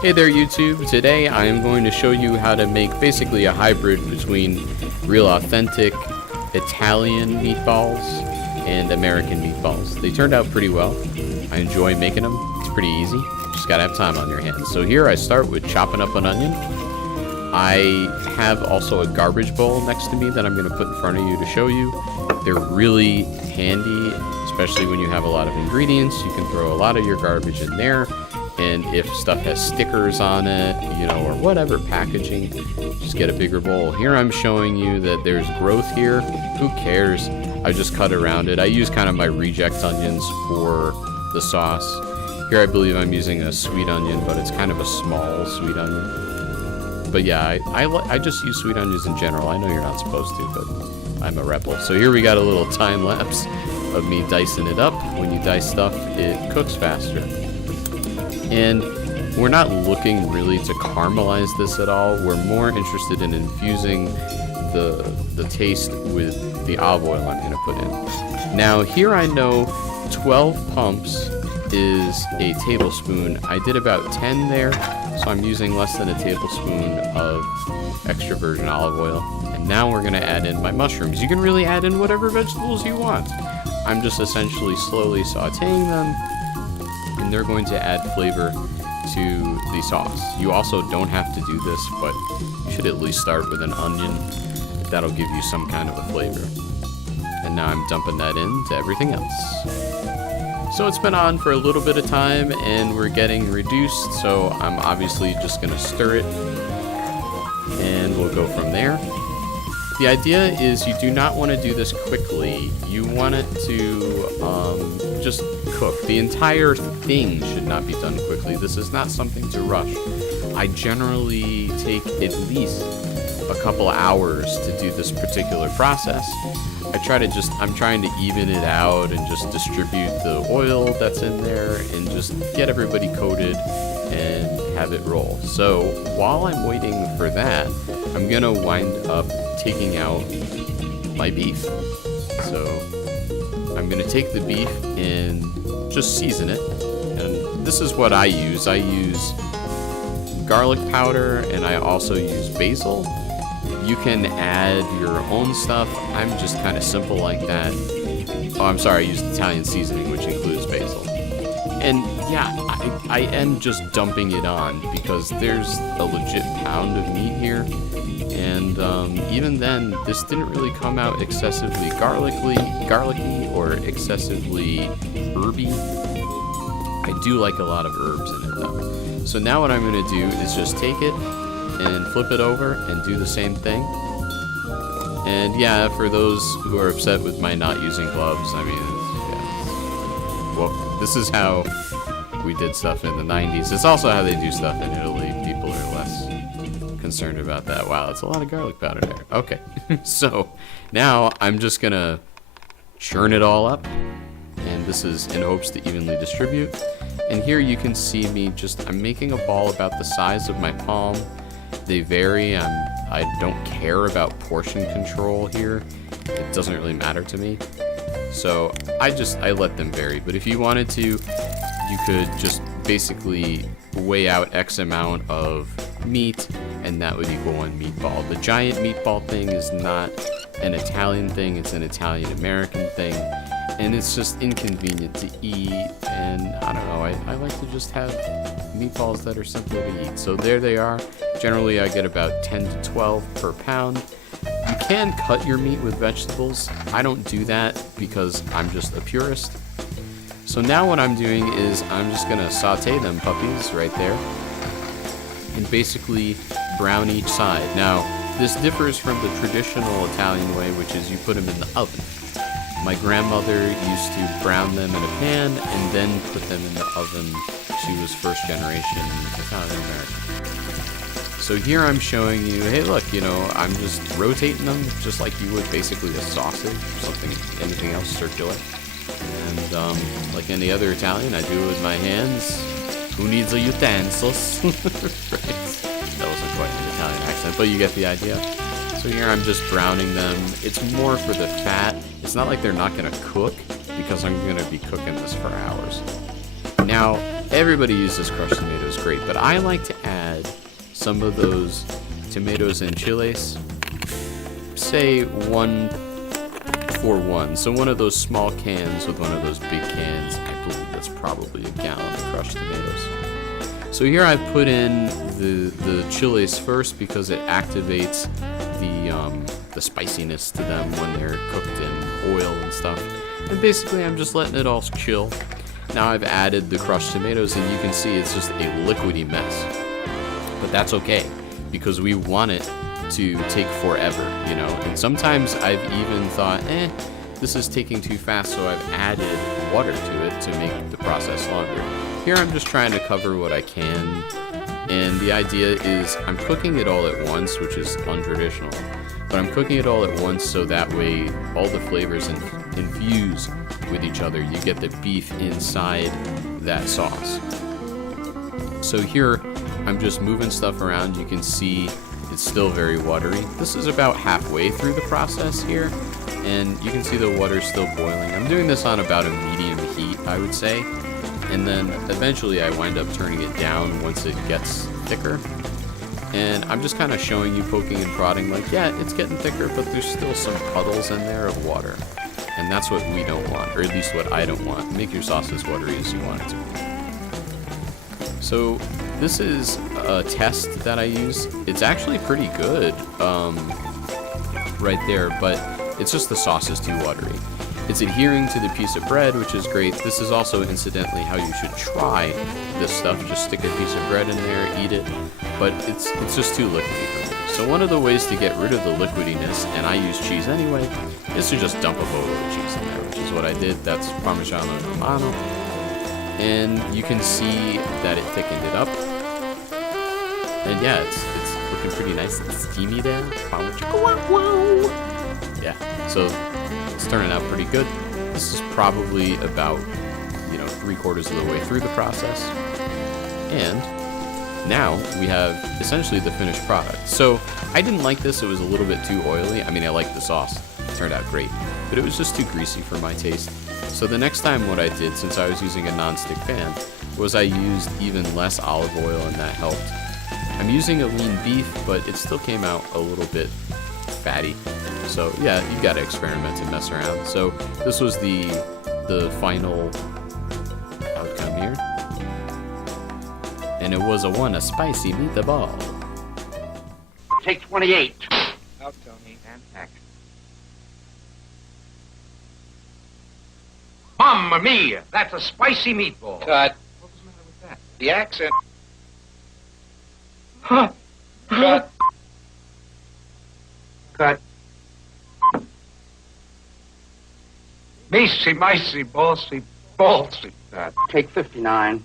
Hey there YouTube, today I am going to show you how to make basically a hybrid between real authentic Italian meatballs and American meatballs. They turned out pretty well. I enjoy making them. It's pretty easy. Just gotta have time on your hands. So here I start with chopping up an onion. I have also a garbage bowl next to me that I'm gonna put in front of you to show you. They're really handy, especially when you have a lot of ingredients. You can throw a lot of your garbage in there. And if stuff has stickers on it, you know, or whatever packaging, just get a bigger bowl. Here I'm showing you that there's growth here. Who cares? I just cut around it. I use kind of my reject onions for the sauce. Here I believe I'm using a sweet onion, but it's kind of a small sweet onion. But yeah, I just use sweet onions in general. I know you're not supposed to, but I'm a rebel. So here we got a little time lapse of me dicing it up. When you dice stuff, it cooks faster. And we're not looking really to caramelize this at all. We're more interested in infusing the taste with the olive oil I'm going to put in. Now here I know 12 pumps is a tablespoon. I did about 10 there, so I'm using less than a tablespoon of extra virgin olive oil. And now we're going to add in my mushrooms. You can really add in whatever vegetables you want. I'm just essentially slowly sauteing them, and they're going to add flavor to the sauce. You also don't have to do this, but you should at least start with an onion. That'll give you some kind of a flavor. And now I'm dumping that into everything else. So it's been on for a little bit of time and we're getting reduced, so I'm obviously just gonna stir it and we'll go from there. The idea is you do not want to do this quickly. You want it to just cook. The entire thing should not be done quickly. This is not something to rush. I generally take at least a couple hours to do this particular process. I'm trying to even it out and just distribute the oil that's in there and just get everybody coated and have it roll. So while I'm waiting for that, I'm gonna wind up taking out my beef. So I'm gonna take the beef and just season it. And this is what I use. I use garlic powder and I also use basil. You can add your own stuff. I'm just kind of simple like that. Oh, I'm sorry, I used Italian seasoning, which includes basil. And yeah, I am just dumping it on because there's a legit pound of meat here. And even then, this didn't really come out excessively garlicky or excessively herby. I do like a lot of herbs in it though. So now what I'm going to do is just take it and flip it over and do the same thing. And yeah, for those who are upset with my not using gloves, I mean, yeah. Well, this is how we did stuff in the 90s. It's also how they do stuff in Italy. People are less concerned about that. Wow, it's a lot of garlic powder there. Okay, so now I'm just gonna churn it all up, and this is in hopes to evenly distribute. And here you can see me I'm making a ball about the size of my palm. They vary. I don't care about portion control here. It doesn't really matter to me. So I let them vary. But if you wanted to, you could just basically weigh out X amount of meat, and that would equal one meatball. The giant meatball thing is not an Italian thing. It's an Italian-American thing. And it's just inconvenient to eat, and I don't know, I like to just have meatballs that are simpler to eat. So there they are. Generally I get about 10 to 12 per pound. You can cut your meat with vegetables. I don't do that because I'm just a purist. So now what I'm doing is I'm just gonna saute them puppies right there and basically brown each side. Now this differs from the traditional Italian way, which is you put them in the oven. My grandmother used to brown them in a pan and then put them in the oven. She was first generation Italian American. So here I'm showing you, hey look, you know, I'm just rotating them just like you would basically a sausage or anything else circular. And like any other Italian, I do it with my hands. Who needs a utensils? Right. That wasn't quite an Italian accent, but you get the idea. So here I'm just browning them. It's more for the fat. It's not like they're not gonna cook because I'm gonna be cooking this for hours. Now, everybody uses crushed tomatoes. great. But I like to add some of those tomatoes and chiles, say 1-for-1. So one of those small cans with one of those big cans. I believe that's probably a gallon of crushed tomatoes. So here I put in the chiles first because it activates the spiciness to them when they're cooked in oil and stuff. And basically I'm just letting it all chill. Now I've added the crushed tomatoes and you can see it's just a liquidy mess. But that's okay because we want it to take forever, you know. And sometimes I've even thought, this is taking too fast, so I've added water to it to make the process longer. Here I'm just trying to cover what I can, and the idea is I'm cooking it all at once, which is untraditional, but I'm cooking it all at once so that way all the flavors infuse with each other. You get the beef inside that sauce. So here I'm just moving stuff around. You can see it's still very watery. This is about halfway through the process here, and you can see the water's still boiling. I'm doing this on about a medium heat, I would say. And then eventually I wind up turning it down once it gets thicker. And I'm just kind of showing you, poking and prodding, like, yeah, it's getting thicker, but there's still some puddles in there of water. And that's what we don't want, or at least what I don't want. Make your sauce as watery as you want it to be. So this is a test that I use. It's actually pretty good right there, but it's just the sauce is too watery. It's adhering to the piece of bread, which is great. This is also incidentally how you should try this stuff. Just stick a piece of bread in there, eat it, but it's just too liquidy for me. So one of the ways to get rid of the liquidiness, and I use cheese anyway, is to just dump a boatload of cheese in there, which is what I did. That's Parmigiano Romano. And you can see that it thickened it up. And yeah, it's looking pretty nice and steamy there. Yeah, so it's turning out pretty good. This is probably about, 3/4 of the way through the process. And now we have essentially the finished product. So I didn't like this. It was a little bit too oily. I mean, I liked the sauce. It turned out great. But it was just too greasy for my taste. So the next time what I did, since I was using a non-stick pan, was I used even less olive oil, and that helped. I'm using a lean beef, but it still came out a little bit fatty. So yeah, you gotta experiment and mess around. So this was the final outcome here. And it was a spicy meatball. Take 28. Out, Tony, and action. Mamma mia, that's a spicy meatball. Cut. What was the matter with that? The accent. Huh. Cut. Cut. Micey, ballsy, ballsy. Take 59.